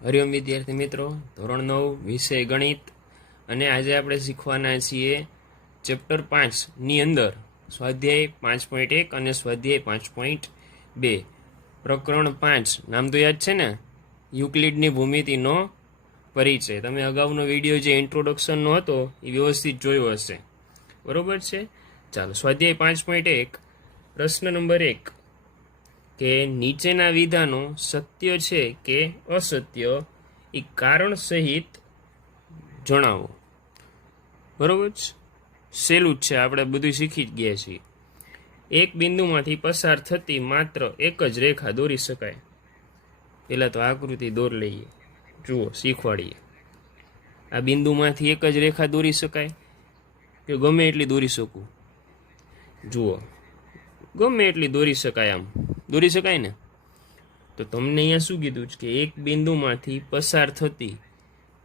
હરિઓમ વિદ્યાર્થી મિત્રો, ધોરણ 9 વિષય ગણિત. અને આજે આપણે શીખવાના છીએ ચેપ્ટર 5ની અંદર સ્વાધ્યાય 5.1 અને સ્વાધ્યાય 5.2. પ્રકરણ 5 નામ તો યાદ છે ને, યુક્લિડની ભૂમિતિનો પરિચય. તમે અગાઉનો વિડીયો જે ઇન્ટ્રોડક્શનનો હતો એ વ્યવસ્થિત જોયો હશે, બરોબર છે? ચાલો, સ્વાધ્યાય 5.1 પ્રશ્ન નંબર 1 કે નીચેના વિધાનો સત્ય છે કે અસત્ય એ કારણ સહિત જણાવો. બરોબર છે, સહેલું જ છે, આપણે બધું શીખી જ ગયા છીએ. એક બિંદુમાંથી પસાર થતી માત્ર એક જ રેખા દોરી શકાય. પહેલાં તો આકૃતિ દોર લઈએ, જુઓ, શીખવાડીએ. આ બિંદુમાંથી એક જ રેખા દોરી શકાય કે ગમે એટલી દોરી શકું? જુઓ, ગમે એટલી દોરી શકાય. આમ દોરી શકાય ને? તો તમને અહીંયા શું કીધું છે કે એક બિંદુમાંથી પસાર થતી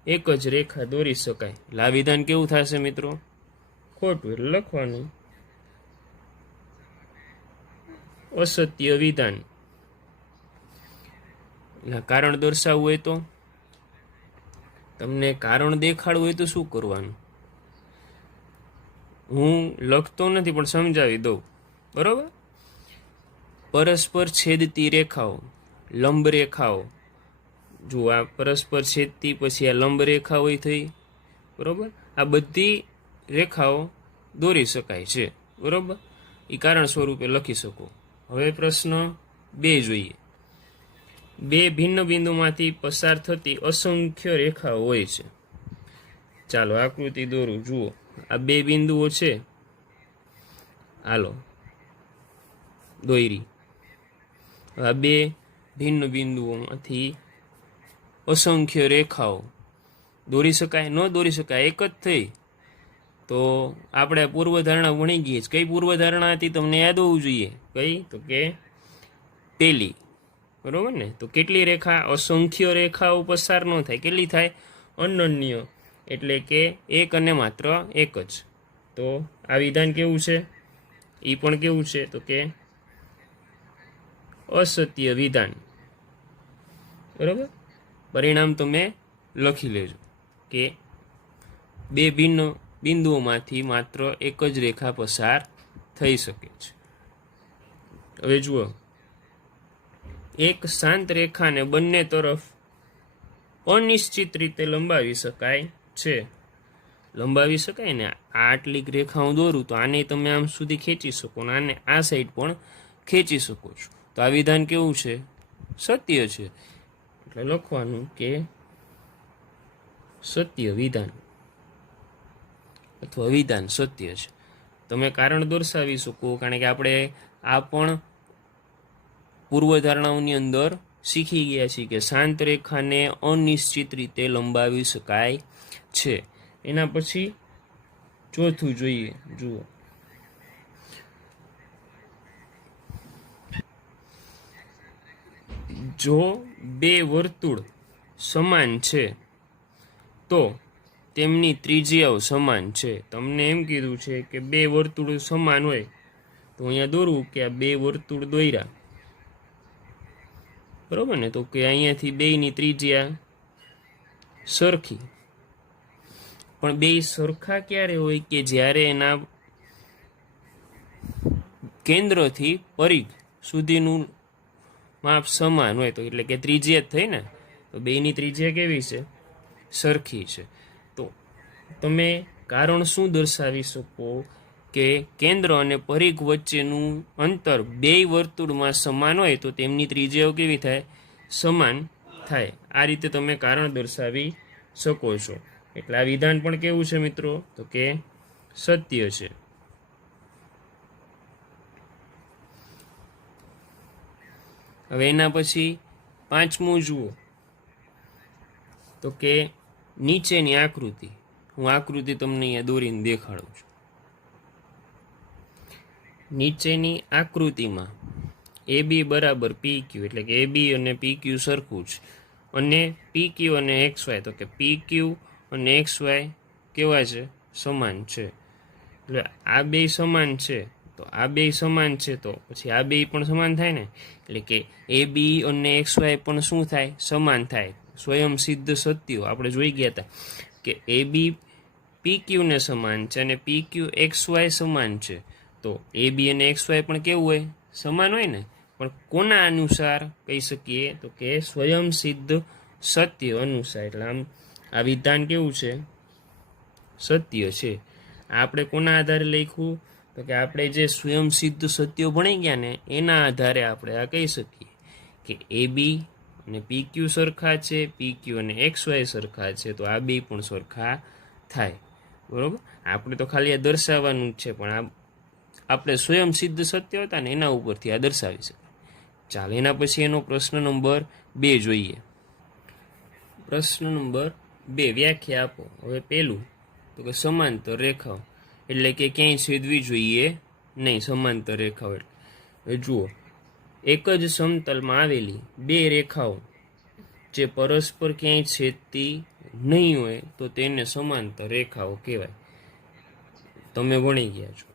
એક જ રેખા દોરી શકાય. એટલે આ વિધાન કેવું થશે મિત્રો? ખોટું. એટલે લખવાનું અસત્ય વિધાન. એટલે કારણ દર્શાવવું હોય તો, તમને કારણ દેખાડવું હોય તો શું કરવાનું? હું લખતો નથી પણ સમજાવી દઉં, બરોબર? પરસ્પર છેદતી રેખાઓ, લંબ રેખાઓ. જો આ પરસ્પર છેદતી, પછી આ લંબ રેખાઓ થઈ, બરોબર? આ બધી રેખાઓ દોરી શકાય છે, બરોબર? એ કારણ સ્વરૂપે લખી શકો. હવે પ્રશ્ન 2 જોઈએ. બે ભિન્ન બિંદુમાંથી પસાર થતી અસંખ્ય રેખાઓ હોય છે. ચાલો આકૃતિ દોરું, જુઓ. આ બે બિંદુઓ છે, હાલો દોરી. આ બે ભિન્ન બિંદુઓમાંથી અસંખ્ય રેખાઓ દોરી શકાય? ન દોરી શકાય, એક જ થઈ. તો આપણે પૂર્વધારણા ભણી ગઈ છે. કઈ પૂર્વધારણા હતી તમને યાદ હોવું જોઈએ? કઈ? તો કે પેલી, બરોબર ને? તો કેટલી રેખા? અસંખ્ય રેખાઓ પસાર ન થાય. કેટલી થાય? અનન્ય. એટલે કે એક અને માત્ર એક જ. તો આ વિધાન કેવું છે? એ પણ કેવું છે? તો કે અસત્ય વિધાન, બરોબર? પરિણામ તમે લખી લેજો કે બે ભિન્ન બિંદુઓમાંથી માત્ર એક જ રેખા પસાર થઈ શકે છે. હવે જુઓ, એક શાંત રેખાને બંને તરફ અનિશ્ચિત રીતે લંબાવી શકાય છે. લંબાવી શકાય ને? આટલી રેખા હું દોરું તો આને તમે આમ સુધી ખેંચી શકો, ને આને આ સાઈડ પણ ખેંચી શકો છો. તો આ વિધાન કેવું છે? સત્ય છે. એટલે લખવાનું કે સત્ય વિધાન અથવા વિધાન સત્ય છે. તમે કારણ દર્શાવી શકો, કારણ કે આપણે આ પણ પૂર્વધારણાઓની અંદર શીખી ગયા છીએ કે શાંત રેખાને અનિશ્ચિત રીતે લંબાવી શકાય છે. એના પછી ચોથું જોઈએ, જુઓ. જો બે વર્તુળ સમાન છે તો તેમની ત્રિજ્યાઓ સમાન છે. તમને એમ કીધું છે કે બે વર્તુળ સમાન હોય તો અહીંયા દોરવું કે આ બે વર્તુળ દોર્યા, બરોબર ને? તો કે અહીંયાથી બેની ત્રિજ્યા સરખી. પણ બે સરખા ક્યારે હોય? કે જ્યારે એના કેન્દ્રથી પરિઘ સુધીનું માપ સમાન હોય. તો એટલે કે ત્રિજ્યા જ થઈ ને? તો બેની ત્રિજ્યા કેવી છે? સરખી છે. તો તમે કારણ શું દર્શાવી શકો? કે કેન્દ્ર અને પરિઘ વચ્ચેનું અંતર બે વર્તુળમાં સમાન હોય તો તેમની ત્રિજ્યાઓ કેવી થાય? સમાન થાય. આ રીતે તમે કારણ દર્શાવી શકો છો. એટલે આ વિધાન પણ કેવું છે મિત્રો? તો કે સત્ય છે. હવે એના પછી પાંચમું જુઓ, તો કે નીચેની આકૃતિ. હું આકૃતિ તમને અહીંયા દોરીને દેખાડું છું. નીચેની આકૃતિમાં એ બી બરાબર પી ક્યુ, એટલે કે એ બી અને પી ક્યુ સરખું છે. અને પી ક્યુ અને એક્સ વાય, તો કે પી ક્યુ અને એક્સ વાય કેવા છે? સમાન છે. એટલે આ બે સમાન છે, તો આ બે સમાન છે તો પછી આ બે પણ સમાન થાય ને? એટલે કે એ બી અને એક્સ વાય પણ શું થાય? સમાન થાય. સ્વયંસિદ્ધ સત્યો આપણે જોઈ ગયા હતા કે એ બી પી ક્યુને સમાન છે અને પી ક્યુ એક્સ વાય સમાન છે. તો એ બી અને એક્સ વાય પણ કેવું હોય? સમાન હોય ને. પણ કોના અનુસાર કહી શકીએ? તો કે સ્વયંસિદ્ધ સત્ય અનુસાર. એટલે આમ આ વિધાન કેવું છે? સત્ય છે. આપણે કોના આધારે લખ્યું? તો કે આપણે જે સ્વયંસિદ્ધ સત્યો ભણી ગયા ને એના આધારે આપણે આ કહી શકીએ કે એ બી અને પી ક્યુ સરખા છે, પી ક્યુ અને એક્સ વાય સરખા છે, તો આ બે પણ સરખા થાય. બરોબર. આપણે તો ખાલી આ દર્શાવવાનું જ છે, પણ આપણે સ્વયંસિદ્ધ સત્ય હતા ને એના ઉપરથી આ દર્શાવી શકાય. ચાલો એના પછી એનો પ્રશ્ન નંબર 2 જોઈએ. પ્રશ્ન નંબર 2 વ્યાખ્યા આપો. હવે પહેલું તો કે સમાંતર રેખાઓ એટલે કે ક્યાંય છેદવી જોઈએ નહીં. સમાંતર રેખાઓ એટલે હવે જુઓ, એક જ સમતલમાં આવેલી બે રેખાઓ જે પરસ્પર ક્યાંય છેદતી નહીં હોય તો તેને સમાંતર રેખાઓ કહેવાય. તમે ભણી ગયા છો.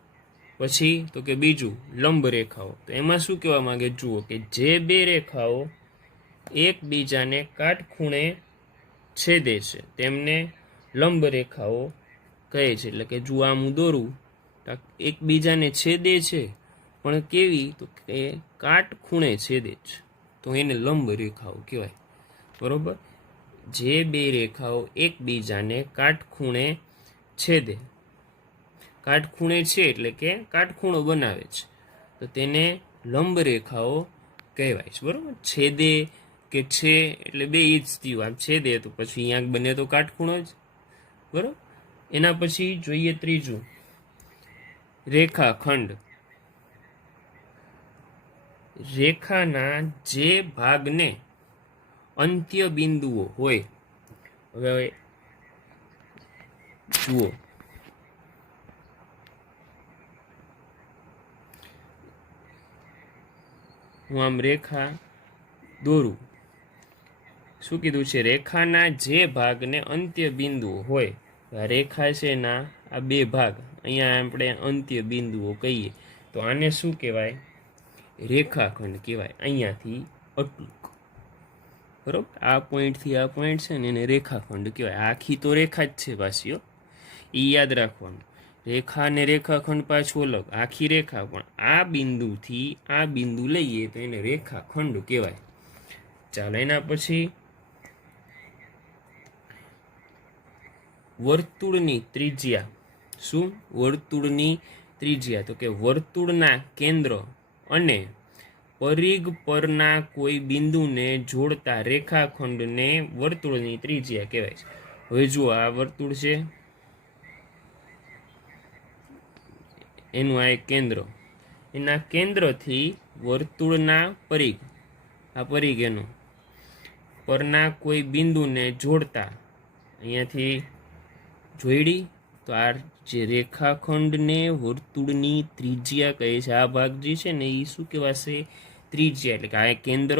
પછી તો કે બીજું લંબ રેખાઓ. તો એમાં શું કહેવા માંગે? જુઓ કે જે બે રેખાઓ એકબીજાને કાટખૂણે છેદે છે તેમને લંબ રેખાઓ કહે છે. એટલે કે જુઓ આમ હું દોરું, એકબીજાને છેદે છે પણ કેવી? તો કે કાટખૂણે છેદે છે, તો એને લંબ રેખાઓ કહેવાય. બરોબર. જે બે રેખાઓ એકબીજાને કાટખૂણે છેદે, કાટખૂણે છે એટલે કે કાટખૂણો બનાવે છે, તો તેને લંબ રેખાઓ કહેવાય છે. બરોબર. છેદે કે છે એટલે બે ઈ જ થયું. આમ છેદે તો પછી અહીંયા બને તો કાટખૂણો જ. બરોબર. એના પછી જોઈએ ત્રીજું રેખાખંડ. રેખાના જે ભાગને અંત્ય બિંદુઓ હોય. હવે જુઓ, હું આમ રેખા દોરું. શું કીધું છે? રેખાના જે ભાગને અંત્ય બિંદુઓ હોય. આ રેખા છે ના આ બે ભાગ, અહીંયા આપણે અંત્ય બિંદુઓ કહીએ તો આને શું કહેવાય? રેખાખંડ કહેવાય. અહીંયાથી આટલું. બરોબર. આ પોઈન્ટથી આ પોઈન્ટ છે ને એને રેખાખંડ કહેવાય. આખી તો રેખા જ છે પાછી, એ યાદ રાખવાનું. રેખા અને રેખાખંડ પાછું અલગ. આખી રેખા પણ આ બિંદુથી આ બિંદુ લઈએ તો એને રેખાખંડ કહેવાય. ચાલો એના પછી વર્તુળની ત્રિજ્યા. શું? વર્તુળની ત્રિજ્યા. તો કે વર્તુળના કેન્દ્ર અને પરિઘ પરના કોઈ બિંદુને જોડતા રેખાખંડને વર્તુળની ત્રિજ્યા કહેવાય છે. હવે જુઓ, આ વર્તુળ છે, એનું આ એક કેન્દ્ર, એના કેન્દ્રથી વર્તુળના પરિઘ, આ પરિઘ એનો પરના કોઈ બિંદુને જોડતા, અહીંયાથી જોડી તો આ જે રેખાખંડને વર્તુળની ત્રિજ્યા કહે છે. આ ભાગ જે છે ને એ શું કહેવાશે? ત્રિજ્યા. એટલે કે આ કેન્દ્ર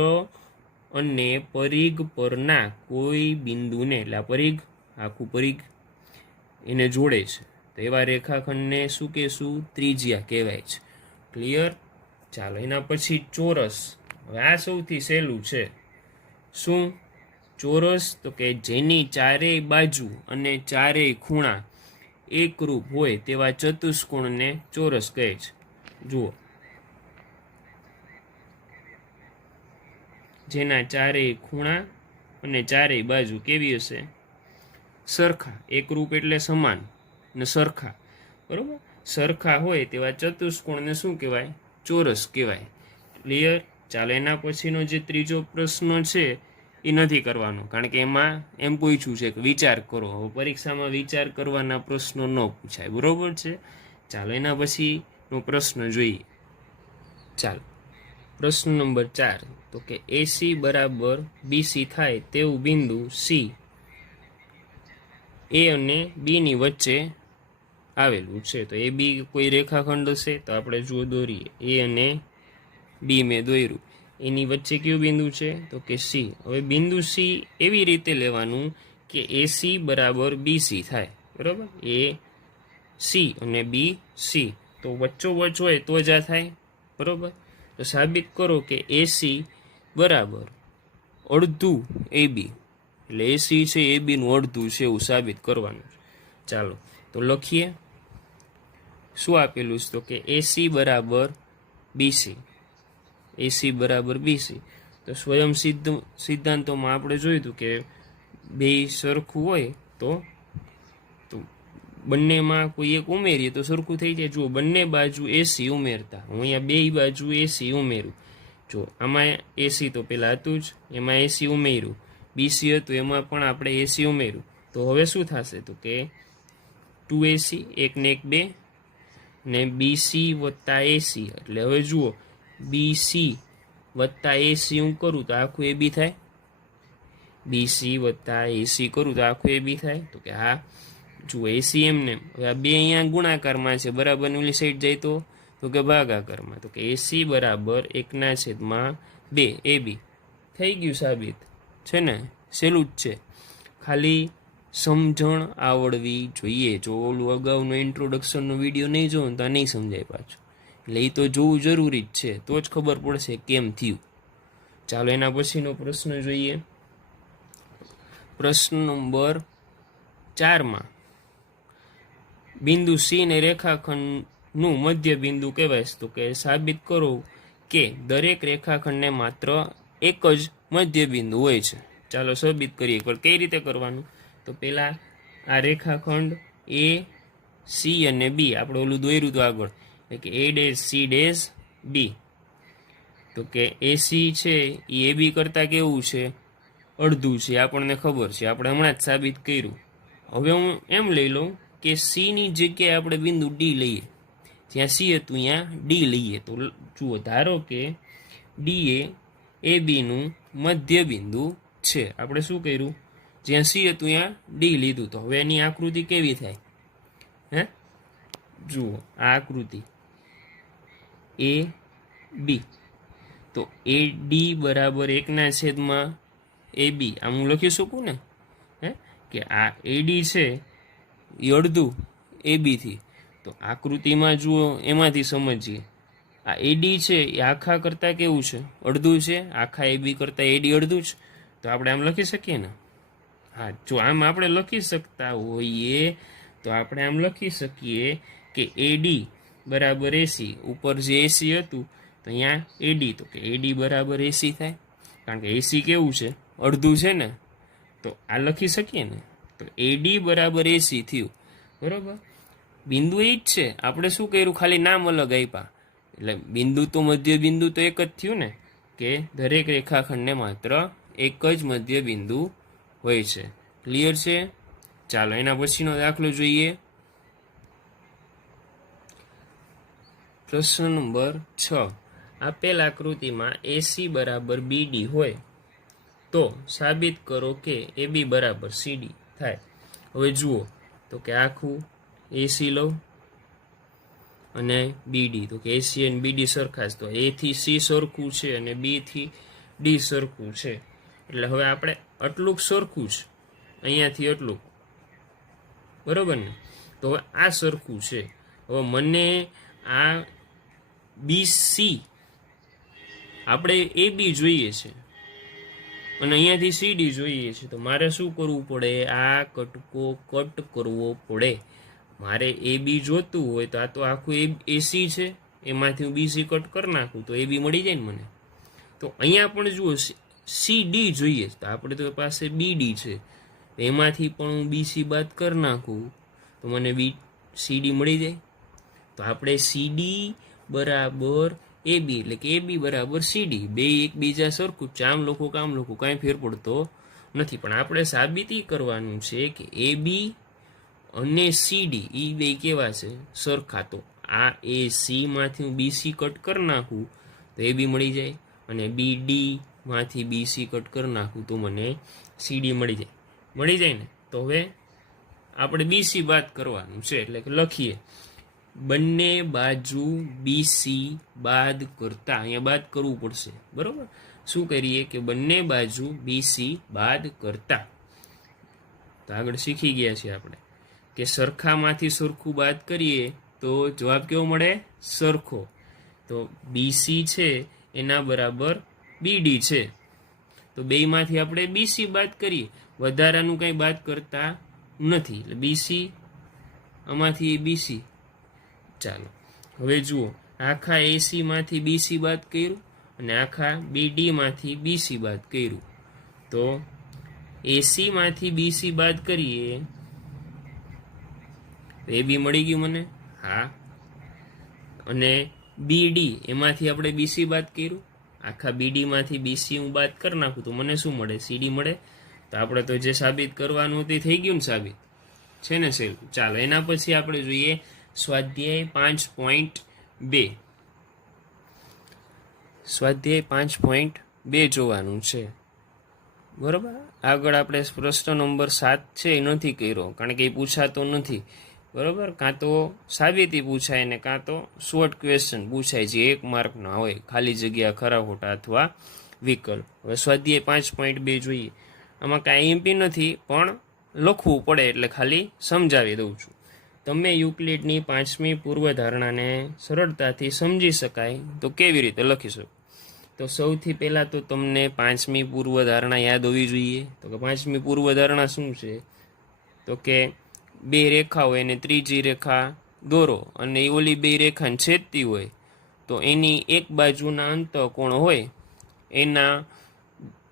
અને પરિઘ પરના કોઈ બિંદુને, એટલે આ પરિઘ, આખું પરિઘ એને જોડે છે, તો એવા રેખાખંડને શું કહેશું? ત્રિજ્યા કહેવાય છે. ક્લિયર? ચાલો એના પછી ચોરસ. હવે આ સૌથી સહેલું છે. શું? ચોરસ. તો કે જેની ચારેય બાજુ અને ચારેય ખૂણા એકરૂપ હોય તેવા ચતુષ્કોણને ચોરસ કહે છે. જુઓ, જેના ચારેય ખૂણા અને ચારેય બાજુ કેવી હશે? સરખા. એકરૂપ એટલે સમાન ને સરખા. બરોબર. સરખા હોય તેવા ચતુષ્કોણને શું કહેવાય? ચોરસ કહેવાય. ક્લિયર? ચાલો એના પછીનો જે ત્રીજો પ્રશ્ન છે એ નથી કરવાનો, કારણ કે એમાં એમ પૂછ્યું છે કે વિચાર કરો. હવે પરીક્ષામાં વિચાર કરવાના પ્રશ્નો ન પૂછાય. બરોબર છે. ચાલો એના પછીનો પ્રશ્ન જોઈએ. ચાલો પ્રશ્ન નંબર 4. તો કે AC બરાબર BC થાય તેવું બિંદુ C A અને B ની વચ્ચે આવેલું છે. તો એ બી કોઈ રેખાખંડ હશે, તો આપણે જુઓ દોરીએ. A અને B મેં દોર્યું, એની વચ્ચે કયું બિંદુ છે? તો કે C. હવે બિંદુ C એવી રીતે લેવાનું કે AC બરાબર BC થાય. બરાબર. AC અને BC તો વચ્ચોવચ્ચ હોય તો જ આ થાય. બરાબર. તો સાબિત કરો કે AC બરાબર અડધું AB. એટલે એસી છે એ બીનું અડધું છે એવું સાબિત કરવાનું. ચાલો તો લખીએ. શું આપેલું છે? તો કે એસી બરાબર બીસી. એસી બરાબર બીસી. તો સ્વયં સિદ્ધાંતોમાં આપણે જોયું હતું કે બે સરખું હોય તો બંનેમાં કોઈ એક ઉમેરીએ તો સરખું થઈ જાય. જુઓ, બંને બાજુ એસી ઉમેરતા હું અહીંયા બે બાજુ એસી ઉમેરું. જો આમાં એસી તો પેલા હતું જ, એમાં એસી ઉમેર્યું. બીસી હતું એમાં પણ આપણે એસી ઉમેર્યું. તો હવે શું થશે? તો કે 2AC, 1 ને 1 2, ને બીસી વત્તા એસી. એટલે હવે જુઓ, બીસી વત્તા એસી હું કરું તો આખું એ બી થાય. બીસી વત્તા એસી કરું તો આખું એ બી થાય. તો કે હા, જુઓ એસી એમને. હવે આ બે અહીંયા ગુણાકારમાં છે, બરાબર ઓલી સાઈડ જાય તો કે ભાગાકારમાં. તો કે એસી બરાબર 1/2 એ બી થઈ ગયું સાબિત. છે ને, સહેલું જ છે. ખાલી સમજણ આવડવી જોઈએ. જો ઓલું અગાઉનો ઇન્ટ્રોડક્શનનો વિડીયો નહીં જોવો તો નહીં સમજાય પાછું. એટલે એ તો જોવું જરૂરી જ છે, તો જ ખબર પડશે કેમ થયું. ચાલો એના પછીનો પ્રશ્ન જોઈએ. પ્રશ્ન નંબર 4માં બિંદુ સી ને રેખાખંડનું મધ્ય બિંદુ કહેવાય છે. તો કે સાબિત કરો કે દરેક રેખાખંડને માત્ર એક જ મધ્ય બિંદુ હોય છે. ચાલો સાબિત કરીએ. પણ કઈ રીતે કરવાનું? તો પહેલાં આ રેખાખંડ એ સી અને બી આપણે ઓલું દોર્યું હતું આગળ, એટલે કે A dash C dash B. તો કે એસી છે એ એ બી કરતાં કેવું છે? અડધું છે. આપણને ખબર છે, આપણે હમણાં જ સાબિત કર્યું. હવે હું એમ લઈ લઉં કે સીની જગ્યાએ આપણે બિંદુ ડી લઈએ. જ્યાં સી હતું ત્યાં ડી લઈએ. તો જુઓ, ધારો કે ડી એ બીનું મધ્ય બિંદુ છે. આપણે શું કર્યું? જ્યાં સી હતું ત્યાં ડી લીધું. તો હવે એની આકૃતિ કેવી થાય? હે, જુઓ આ આકૃતિ એ બી. તો એ ડી બરાબર 1/એ બી. આમ હું લખી શકું ને, હે, કે આ એડી છે એ અડધું એ બીથી. તો આકૃતિમાં જુઓ, એમાંથી સમજીએ. આ એડી છે એ આખા કરતાં કેવું છે? અડધું છે. આખા એ બી કરતાં એડી અડધું જ. તો આપણે આમ લખી શકીએ ને? હા, જો આમ આપણે લખી શકતા હોઈએ તો આપણે આમ લખી શકીએ કે એડી બરાબર એસી. ઉપર જે એસી હતું તો અહીંયા એડી. તો કે એડી બરાબર એસી થાય, કારણ કે એસી કેવું છે? અડધું છે ને. તો આ લખી શકીએ ને. તો એડી બરાબર એસી થયું. બરાબર, બિંદુ એ જ છે. આપણે શું કર્યું? ખાલી નામ અલગ આપ્યા. એટલે બિંદુ તો મધ્ય બિંદુ તો એક જ થયું ને, કે દરેક રેખાખંડને માત્ર એક જ મધ્ય બિંદુ હોય છે. ક્લિયર છે? ચાલો એના પછીનો દાખલો જોઈએ. પ્રશ્ન નંબર 6. આપેલ આકૃતિમાં એસી બરાબર બીડી હોય તો સાબિત કરો કે એબી બરાબર સીડી થાય. હવે જુઓ, તો કે આખું એસી લો અને બીડી. તો કે એસી અને બીડી સરખા છે. તો એ થી સી સરખું છે અને બી થી ડી સરખું છે. એટલે હવે આપણે આટલું સરખું છે, અહીંયાથી એટલું, બરોબર ને. તો હવે આ સરખું છે. હવે મને આ BC આપણે AB જોઈએ છે અને અહીંયાથી CD જોઈએ છે. તો મારે શું કરવું પડે? આ કટકો કટ કરવો પડે. મારે AB જોતું હોય તો આ તો આખું AC છે, એમાંથી હું BC કટ કરી નાખું તો AB મળી જાય ને મને. તો અહીંયા પણ જુઓ, CD જોઈએ તો આપણે તો પાસે BD છે, એમાંથી પણ હું BC બાદ કરી નાખું તો મને CD મળી જાય. તો આપણે CD બરાબર AB, એટલે કે AB બરાબર CD. બે એકબીજા સરખું છે. આમ લખો કામ લખો કાંઈ ફેર પડતો નથી. પણ આપણે સાબિતી કરવાનું છે કે AB અને CD એ બે કેવા છે? સરખા. તો આ AC માંથી હું BC કટ કરી નાખું તો AB મળી જાય, અને BD માંથી BC કટ કરી નાખું તો મને CD મળી જાય. મળી જાય ને. તો હવે આપણે BC બાદ કરવાનું છે. એટલે કે લખીએ, બંને બાજુ BC બાદ કરતા, અહીંયા બાદ કરવું પડશે. બરોબર, શું કરીએ કે બંને બાજુ BC બાદ કરતા. તો આગળ શીખી ગયા છીએ આપણે કે સરખામાંથી સરખું બાદ કરીએ તો જવાબ કેવો મળે? સરખો. તો BC છે એના બરાબર BD છે. તો તો બેમાંથી આપણે બીસી બાદ કરીએ, વધારાનું કંઈ બાદ કરતા નથી, એટલે બીસી આમાંથી બીસી. ચાલો હવે જુઓ, આખા એસીમાંથી બીસી બાદ કર્યું અને આખા બીડીમાંથી બીસી બાદ કર્યું, તો એસીમાંથી બીસી બાદ કરીએ એ બી મળી ગયું મને, હા. અને બીડી એમાંથી આપણે બીસી બાદ કર્યું, આખા બીડીમાંથી બીસી હું બાદ કરી નાખું તો મને શું મળે? સીડી મળે. તો આપણે તો જે સાબિત કરવાનું હતું એ થઈ ગયું ને સાબિત, છે ને સહેલું. ચાલો એના પછી આપણે જોઈએ સ્વાધ્યાય 5.2. સ્વાધ્યાય 5.2 જોવાનું છે, બરોબર. આગળ આપણે પ્રશ્ન નંબર 7 છે એ નથી કર્યો, કારણ કે એ પૂછાતો નથી, બરોબર. કાં તો સાબિતી પૂછાય ને કાં તો શોર્ટ ક્વેશ્ચન પૂછાય જે 1 માર્કના હોય, ખાલી જગ્યા, ખરા ખોટા અથવા વિકલ્પ. હવે સ્વાધ્યાય 5.2 જોઈએ. આમાં કાંઈ એમપી નથી, પણ લખવું પડે એટલે ખાલી સમજાવી દઉં છું. તમે યુક્લિડની 5મી પૂર્વધારણાને સરળતાથી સમજી શકાય તો કેવી રીતે લખી શકો? તો સૌથી પહેલાં તો તમને 5મી પૂર્વધારણા યાદ હોવી જોઈએ. તો કે 5મી પૂર્વધારણા શું છે? તો કે 2 રેખા હોય અને ત્રીજી રેખા દોરો અને ઓલી 2 રેખાને છેદતી હોય તો એની એક બાજુના અંતઃકોણો હોય એના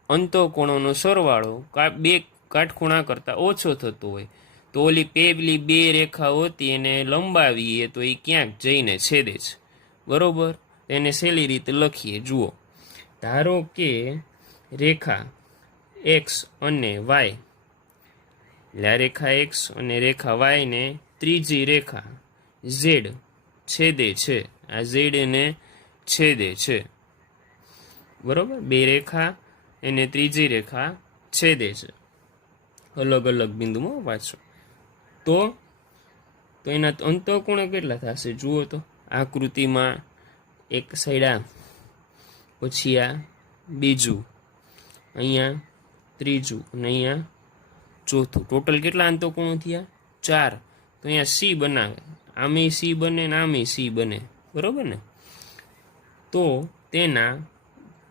અંતઃકોણોનો સરવાળો 2 કાટખૂણા કરતાં ઓછો થતો હોય તો ઓલી પેલી 2 રેખાઓ હતી એને લંબાવીએ તો એ ક્યાંક જઈને છેદે છે, બરોબર. એને સહેલી રીતે લખીએ. જુઓ, ધારો કે રેખા એક્સ અને વાય, એટલે આ રેખા એક્સ અને રેખા વાય ને ત્રીજી રેખા ઝેડ છેદે છે, આ ઝેડ એને છેદે છે, બરોબર. 2 રેખા એને ત્રીજી રેખા છેદે છે અલગ અલગ બિંદુમાં પાછો. તો એના અંતઃકોણો કેટલા થશે? જુઓ તો આકૃતિમાં એક સાઈડ આ, પછી આ બીજું, અહીંયા ત્રીજું અને અહીંયા ચોથું. ટોટલ કેટલા અંતઃકોણો થયા? 4. તો અહીંયા સી બનાવે, આમે સી બને ને આમે સી બને, બરોબર ને. તો તેના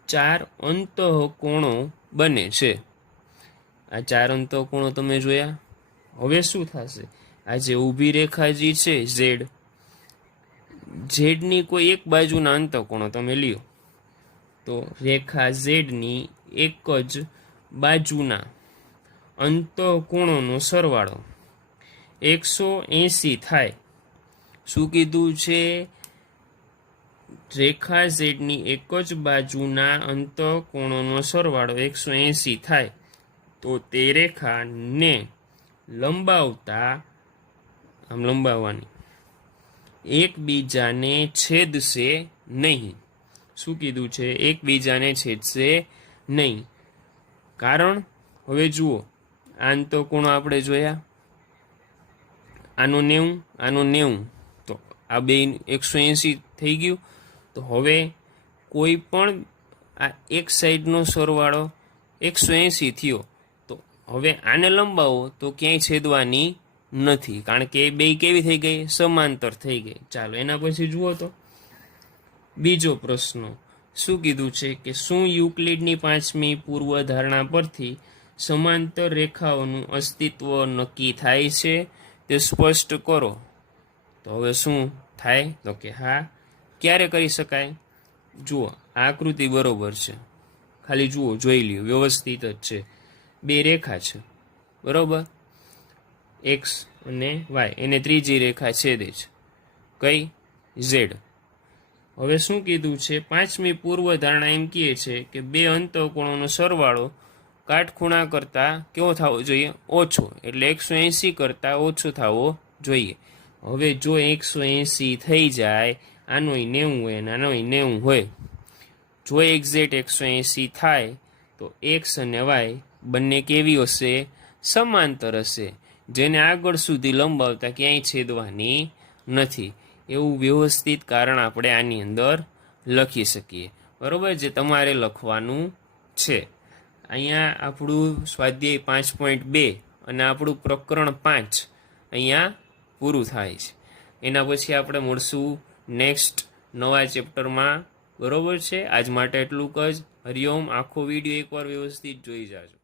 4 અંતઃકોણો બને છે. આ 4 અંતઃકોણો તમે જોયા. હવે શું થશે? આ જે ઊભી રેખા જે છે ઝેડની કોઈ એક બાજુના અંતઃકોણો તમે લ્યો તો રેખા ઝેડની એક જ બાજુના અંતઃકોણોનો સરવાળો 180 થાય. શું કીધું છે? રેખા ઝેડની એક જ બાજુના અંતઃકોણોનો સરવાળો 180 થાય તો તે રેખાને લંબાવતા, આમ લંબાવવાની, એકબીજાને છેદશે નહીં. શું કીધું છે? એકબીજાને છેદશે નહીં. કારણ, હવે જુઓ, આ અંતઃકોણો આપણે જોયા, આનો 90, આનો 90, તો આ બે 180 થઈ ગયું. તો હવે કોઈ પણ આ એક સાઈડનો સરવાળો 180 થયો તો હવે આને લંબાવો તો ક્યાંય છેદવાની નથી, કારણ કે એ બે કેવી થઈ ગઈ? સમાંતર થઈ ગઈ. ચાલો એના પછી જુઓ તો બીજો પ્રશ્ન શું કીધું છે કે શું યુક્લિડની 5મી પૂર્વધારણા પરથી સમાંતર રેખાઓનું અસ્તિત્વ નક્કી થાય છે? તે સ્પષ્ટ કરો. તો હવે શું થાય? તો કે હા. ક્યારે કરી શકાય? જુઓ, આકૃતિ બરોબર છે, ખાલી જુઓ, જોઈ લ્યો, વ્યવસ્થિત જ છે. 2 રેખા છે, બરોબર, એક્સ અને વાય, એને ત્રીજી રેખા છેદે છે, કઈ? ઝેડ. હવે શું કીધું છે? 5મી પૂર્વધારણા એમ કહે છે કે 2 અંતઃકોણોનો સરવાળો કાટખૂણા કરતાં કેવો થવો જોઈએ? ઓછો, એટલે 180 કરતાં ઓછો થવો જોઈએ. હવે જો 180 થઈ જાય, આનોય 90 હોય અને આનોય 90 હોય, જો એક્ઝેક્ટ 180 થાય તો એક્સ અને વાય બંને કેવી હશે? સમાંતર હશે, જેને આગળ સુધી લંબાવતા ક્યાંય છેદવાની નથી. એવું વ્યવસ્થિત કારણ આપણે આની અંદર લખી શકીએ, બરોબર, જે તમારે લખવાનું છે. અહીંયા આપણું સ્વાધ્યાય 5.2 અને આપણું પ્રકરણ 5 અહીંયા પૂરું થાય છે. એના પછી આપણે મળશું નેક્સ્ટ નવા ચેપ્ટરમાં બરોબર છે. આજ માટે એટલું જ. હરિઓમ. આખો વિડીયો એકવાર વ્યવસ્થિત જોઈ જાજો.